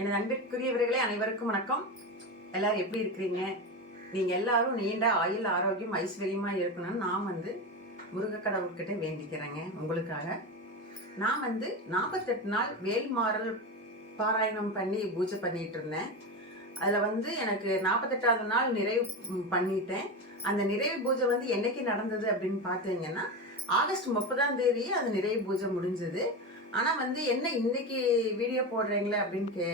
எனது அன்பிற்குரியவர்களே அனைவருக்கும் வணக்கம். எல்லாரும் எப்படி இருக்கிறீங்க? நீங்கள் எல்லாரும் நீண்ட ஆயுள் ஆரோக்கியம் ஐஸ்வர்யமாக இருக்கணும்னு நான் முருகக்கடவுள்கிட்ட வேண்டிக்கிறேங்க. உங்களுக்காக நான் 48 நாள் வேல்மாறல் பாராயணம் பண்ணி பூஜை பண்ணிட்டு இருந்தேன். அதில் எனக்கு 48வது நாள் நிறைவு பண்ணிட்டேன். அந்த நிறைவு பூஜை என்னைக்கு நடந்தது அப்படின்னு பார்த்தீங்கன்னா ஆகஸ்ட் 30ஆம் தேதி அது நிறைவு பூஜை முடிஞ்சது. ஆனால் என்ன இன்னைக்கு வீடியோ போடுறீங்களே அப்படின்னு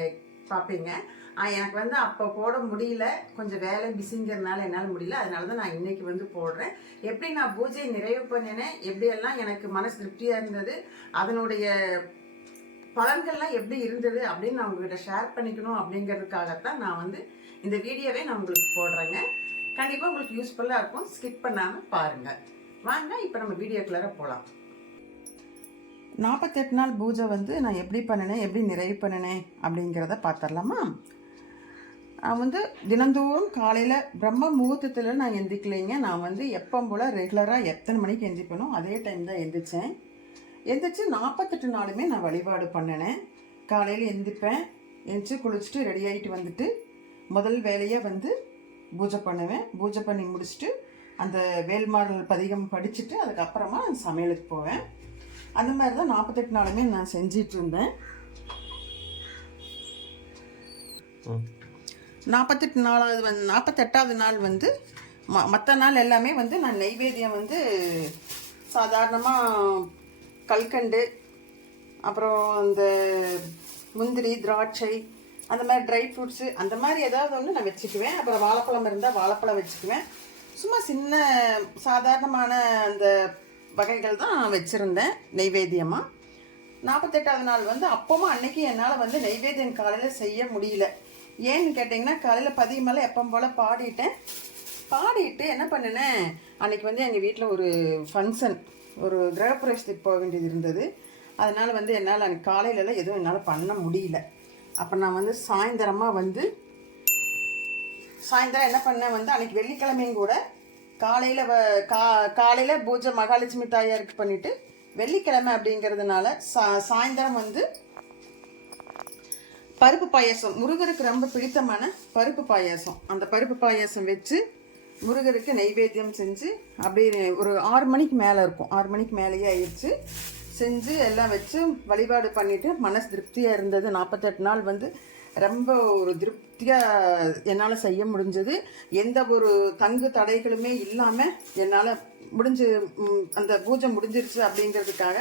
பார்ப்பீங்க. எனக்கு அப்போ போட முடியல, கொஞ்சம் வேலை பிஸிங்கிறதுனால என்னால் முடியல. அதனால தான் நான் இன்னைக்கு போடுறேன். எப்படி நான் பூஜையை நிறைவு பண்ணினேன், எப்படியெல்லாம் எனக்கு மனசு திருப்தியாக இருந்தது, அதனுடைய பலன்கள்லாம் எப்படி இருந்தது அப்படின்னு நான் உங்ககிட்ட ஷேர் பண்ணிக்கணும் அப்படிங்கிறதுக்காகத்தான் நான் இந்த வீடியோவே நான் உங்களுக்கு போடுறேங்க. கண்டிப்பாக உங்களுக்கு யூஸ்ஃபுல்லாக இருக்கும். ஸ்கிப் பண்ணாமல் பாருங்கள். வாங்க இப்போ நம்ம வீடியோக்குள்ளார போகலாம். 48 நாள் பூஜை நான் எப்படி பண்ணினேன், எப்படி நிறைவு பண்ணினேன் அப்படிங்கிறத பார்த்துடலாமா? நான் தினந்தோறும் காலையில் பிரம்ம முகூர்த்தத்தில் நான் எந்திக்கலைங்க. நான் எப்போ போல் ரெகுலராக எத்தனை மணிக்கு எந்திப்பனோ அதே டைம் தான் எந்திரிச்சு 48 நாளுமே நான் வழிபாடு பண்ணினேன். காலையில் எந்திப்பேன், எந்திரிச்சு குளிச்சுட்டு ரெடி ஆகிட்டு முதல் வேலையாக பூஜை பண்ணுவேன். பூஜை பண்ணி முடிச்சுட்டு அந்த வேல்மாறல் பதிகம் படிச்சுட்டு அதுக்கப்புறமா சமையலுக்கு போவேன். அந்த மாதிரி தான் 48 நாளுமே நான் செஞ்சிட்டு இருந்தேன். 48வது நாள் மற்ற நாள் எல்லாமே நான் நெய்வேத்தியம் சாதாரணமாக கல்கண்டு, அப்புறம் இந்த முந்திரி, திராட்சை, அந்த மாதிரி ட்ரை ஃப்ரூட்ஸு, அந்த மாதிரி ஏதாவது ஒன்று நான் வச்சுக்குவேன். அப்புறம் வாழைப்பழம் இருந்தால் வாழைப்பழம் வச்சுக்குவேன். சும்மா சின்ன சாதாரணமான அந்த வகைகள் தான் வச்சுருந்தேன் நெய்வேத்தியமாக. 48வது நாள் அப்பவும் அன்னைக்கு என்னால் நெய்வேத்தியம் காலையில் செய்ய முடியல. ஏன்னு கேட்டிங்கன்னா காலையில் பதிகமெல்லாம் எப்போ போல் பாடிட்டு என்ன பண்ணினேன், அன்றைக்கி எங்கள் வீட்டில் ஒரு ஃபங்க்ஷன், ஒரு கிரகப்பிரவேசத்துக்கு போக வேண்டியது இருந்தது. அதனால் என்னால் அன்றைக்கி காலையிலலாம் எதுவும் என்னால் பண்ண முடியல. அப்போ நான் சாயந்தரமாக சாயந்தரம் என்ன பண்ணேன், அன்றைக்கி வெள்ளிக்கிழமையும் கூட காலையில் பூஜை மகாலட்சுமி தாயாருக்கு பண்ணிவிட்டு வெள்ளிக்கிழமை அப்படிங்கிறதுனால சாயந்தரம் பருப்பு பாயாசம், முருகருக்கு ரொம்ப பிடித்தமான பருப்பு பாயாசம், அந்த பருப்பு பாயாசம் வச்சு முருகருக்கு நெய்வேத்தியம் செஞ்சு அப்படியே ஒரு 6 மணிக்கு மேலே இருக்கும், 6 மணிக்கு மேலேயே ஆயிடுச்சு. செஞ்சு எல்லாம் வச்சு வழிபாடு பண்ணிவிட்டு மனசு திருப்தியாக இருந்தது. 48 நாள் ரொம்ப ஒரு திருப்தியாக என்னால் செய்ய முடிஞ்சது. எந்த ஒரு தங்கு தடைகளுமே இல்லாமல் என்னால் அந்த பூஜை முடிஞ்சிருச்சு அப்படிங்கிறதுக்காக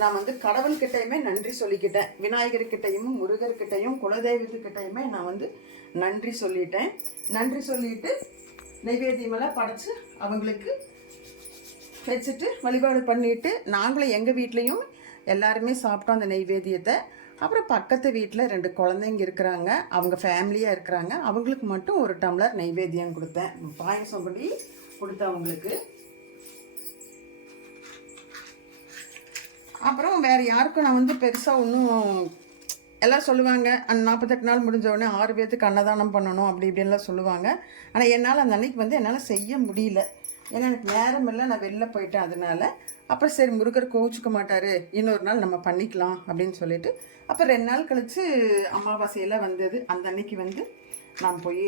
நான் கடவுள்கிட்டையுமே நன்றி சொல்லிக்கிட்டேன். விநாயகர்கிட்டையும் முருகர்கிட்டையும் குலதெய்வத்துக்கிட்டையுமே நான் நன்றி சொல்லிட்டேன். நன்றி சொல்லிட்டு நைவேத்தியமெல்லாம் படைச்சு அவங்களுக்கு வச்சுட்டு வழிபாடு பண்ணிவிட்டு நாங்களும் எங்கள் வீட்லேயும் எல்லாருமே சாப்பிட்டோம் அந்த நெய்வேத்தியத்தை. அப்புறம் பக்கத்து வீட்டில் 2 குழந்தைங்க இருக்கிறாங்க, அவங்க ஃபேமிலியாக இருக்கிறாங்க, அவங்களுக்கு மட்டும் ஒரு டம்ளர் நெய்வேத்தியம் கொடுத்தேன், பாயசம் பண்ணி கொடுத்தேன் அவங்களுக்கு. அப்புறம் வேறு யாருக்கும் நான் பெருசாக ஒன்றும், எல்லாம் சொல்லுவாங்க 48 நாள் முடிஞ்ச உடனே 6 பேர்த்துக்கு அன்னதானம் பண்ணணும் அப்படி இப்படின்லாம் சொல்லுவாங்க. ஆனால் என்னால் அந்த அன்னைக்கு என்னால் செய்ய முடியல. ஏன்னா எனக்கு நேரம் இல்லை, நான் வெளில போயிட்டேன். அதனால அப்புறம் சரி முருகர் கோவிச்சுக்க மாட்டார், இன்னொரு நாள் நம்ம பண்ணிக்கலாம் அப்படின்னு சொல்லிட்டு அப்புறம் 2 நாள் கழித்து அமாவாசையெல்லாம் வந்தது. அந்த அன்னைக்கு நான் போய்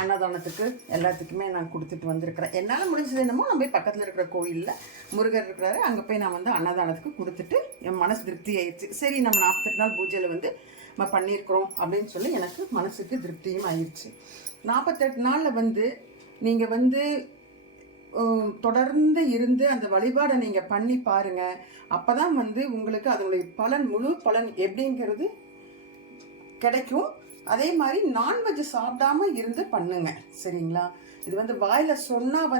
அன்னதானத்துக்கு எல்லாத்துக்குமே நான் கொடுத்துட்டு வந்திருக்கிறேன். என்னால் முடிஞ்சது என்னமோ நான் போய் பக்கத்தில் இருக்கிற கோயிலில் முருகர் இருக்கிறாரு, அங்கே போய் நான் அன்னதானத்துக்கு கொடுத்துட்டு என் மனசு திருப்தி ஆயிடுச்சு. சரி நம்ம 48 நாள் பூஜையில் நம்ம பண்ணியிருக்கிறோம் அப்படின்னு சொல்லி எனக்கு மனசுக்கு திருப்தியும் ஆயிடுச்சு. 48 நாளில் நீங்கள் தொடர்ந்து இருந்து அந்த வழிபாடை நீங்கள் பண்ணி பாருங்கள். அப்போ தான் உங்களுக்கு அதனுடைய பலன், முழு பலன் எப்படிங்கிறது கிடைக்கும். அதே மாதிரி நான்வெஜ் சாப்பிடாம இருந்து பண்ணுங்க, சரிங்களா? இது வாயில் சொன்னால்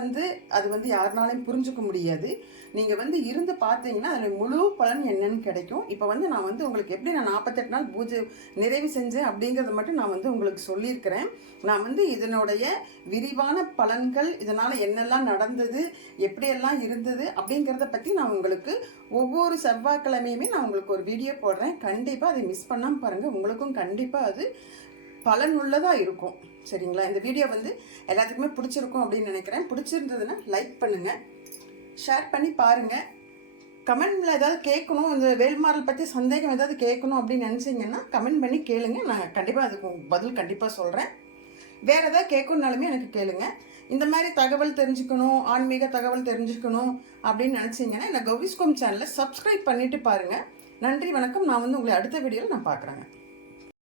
அது யாருனாலையும் புரிஞ்சுக்க முடியாது. நீங்கள் இருந்து பார்த்தீங்கன்னா அதில் முழு பலன் என்னன்னு கிடைக்கும். இப்போ நான் உங்களுக்கு எப்படி நான் 48 நாள் பூஜை நிறைவு செஞ்சேன் அப்படிங்கிறத மட்டும் நான் உங்களுக்கு சொல்லியிருக்கிறேன். நான் இதனுடைய விரிவான பலன்கள், இதனால் என்னெல்லாம் நடந்தது, எப்படியெல்லாம் இருந்தது அப்படிங்கிறத பற்றி நான் உங்களுக்கு ஒவ்வொரு செவ்வாய்க்கிழமையுமே நான் உங்களுக்கு ஒரு வீடியோ போடுறேன். கண்டிப்பாக அதை மிஸ் பண்ணாமல் பாருங்கள், உங்களுக்கும் கண்டிப்பாக அது பலனுள்ளதாக இருக்கும், சரிங்களா? இந்த வீடியோ எல்லாத்துக்குமே பிடிச்சிருக்கும் அப்படின்னு நினைக்கிறேன். பிடிச்சிருந்ததுன்னா லைக் பண்ணுங்கள், ஷேர் பண்ணி பாருங்கள். கமெண்டில் ஏதாவது கேட்கணும், இந்த வேல்மாறல் பற்றி சந்தேகம் ஏதாவது கேட்கணும் அப்படின்னு நினச்சிங்கன்னா கமெண்ட் பண்ணி கேளுங்க. நான் கண்டிப்பாக அதுக்கு பதில் கண்டிப்பாக சொல்கிறேன். வேறு ஏதாவது கேட்கணுன்னாலுமே எனக்கு கேளுங்க. இந்த மாதிரி தகவல் தெரிஞ்சுக்கணும், ஆன்மீக தகவல் தெரிஞ்சுக்கணும் அப்படின்னு நினச்சிங்கன்னா இந்த கௌரிஸ்கோம் சேனலை சப்ஸ்கிரைப் பண்ணிவிட்டு பாருங்கள். நன்றி, வணக்கம். நான் உங்களை அடுத்த வீடியோவில் நான் பார்க்குறேங்க.